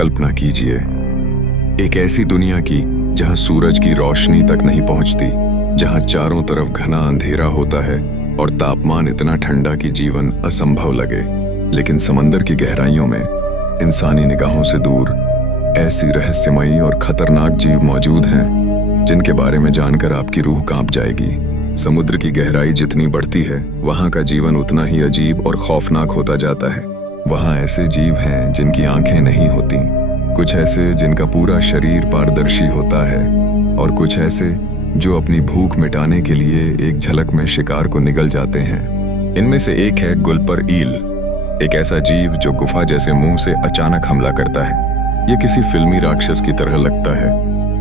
कल्पना कीजिए, एक ऐसी दुनिया की जहां सूरज की रोशनी तक नहीं पहुंचती, जहां चारों तरफ घना अंधेरा होता है और तापमान इतना ठंडा कि जीवन असंभव लगे। लेकिन समंदर की गहराइयों में इंसानी निगाहों से दूर ऐसी रहस्यमयी और खतरनाक जीव मौजूद हैं जिनके बारे में जानकर आपकी रूह कांप जाएगी। समुद्र की गहराई जितनी बढ़ती है, वहां का जीवन उतना ही अजीब और खौफनाक होता जाता है। वहां ऐसे जीव हैं जिनकी आंखें नहीं होती, कुछ ऐसे जिनका पूरा शरीर पारदर्शी होता है, और कुछ ऐसे जो अपनी भूख मिटाने के लिए एक झलक में शिकार को निगल जाते हैं। इनमें से एक है गुलपर ईल, एक ऐसा जीव जो गुफा जैसे मुंह से अचानक हमला करता है। ये किसी फिल्मी राक्षस की तरह लगता है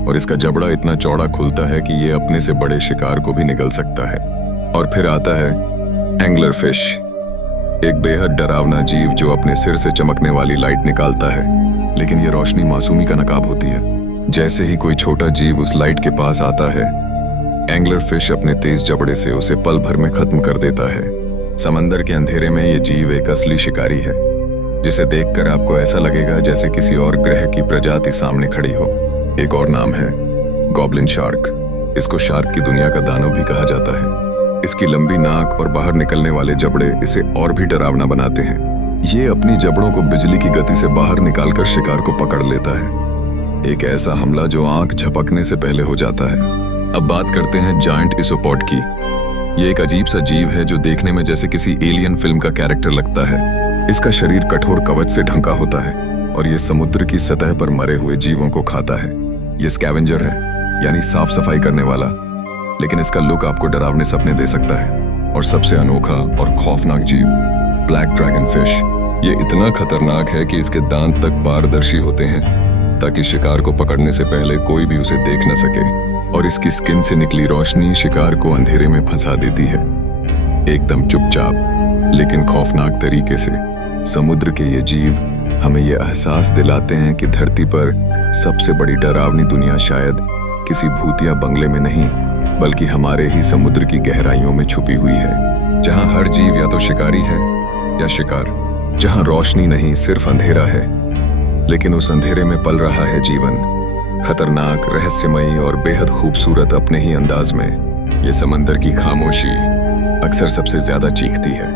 और इसका जबड़ा इतना चौड़ा खुलता है कि ये अपने से बड़े शिकार को भी निगल सकता है। और फिर आता है एंगलर फिश, एक बेहद डरावना जीव जो अपने सिर से चमकने वाली लाइट निकालता है, लेकिन ये रोशनी मासूमी का नकाब होती है। जैसे ही कोई छोटा जीव उस लाइट के पास आता है, एंगलर फिश अपने तेज जबड़े से उसे पल भर में खत्म कर देता है। समंदर के अंधेरे में ये जीव एक असली शिकारी है, जिसे देखकर आपको ऐसा लगेगा जैसे किसी और ग्रह की प्रजाति सामने खड़ी हो। एक और नाम है गॉब्लिन शार्क। इसको शार्क की दुनिया का दानव भी कहा जाता है। इसकी लंबी नाक और बाहर निकलने वाले जबड़े इसे और भी डरावना बनाते हैं। ये अपनी जबड़ों को बिजली की गति से बाहर निकालकर शिकार को पकड़ लेता है, एक ऐसा हमला जो आंख झपकने से पहले हो जाता है। अब बात करते हैं जायंट इसोपॉड की। ये एक अजीब सा जीव है जो देखने में जैसे किसी एलियन फिल्म का कैरेक्टर लगता है। इसका शरीर कठोर कवच से ढंका होता है और ये समुद्र की सतह पर मरे हुए जीवों को खाता है। ये स्कैवेंजर है, यानी साफ सफाई करने वाला, लेकिन इसका लुक आपको डरावने सपने दे सकता है। और सबसे अनोखा और खौफनाक जीव ब्लैक ड्रैगन फिश। ये इतना खतरनाक है कि इसके दांत तक पारदर्शी होते हैं ताकि शिकार को पकड़ने से पहले कोई भी उसे देख न सके, और इसकी स्किन से निकली रोशनी शिकार को अंधेरे में फंसा देती है, एकदम चुपचाप लेकिन खौफनाक तरीके से। समुद्र के ये जीव हमें ये एहसास दिलाते हैं कि धरती पर सबसे बड़ी डरावनी दुनिया शायद किसी भूतिया बंगले में नहीं, बल्कि हमारे ही समुद्र की गहराइयों में छुपी हुई है, जहां हर जीव या तो शिकारी है या शिकार, जहां रोशनी नहीं सिर्फ अंधेरा है, लेकिन उस अंधेरे में पल रहा है जीवन, खतरनाक, रहस्यमयी और बेहद खूबसूरत अपने ही अंदाज में। ये समंदर की खामोशी अक्सर सबसे ज्यादा चीखती है।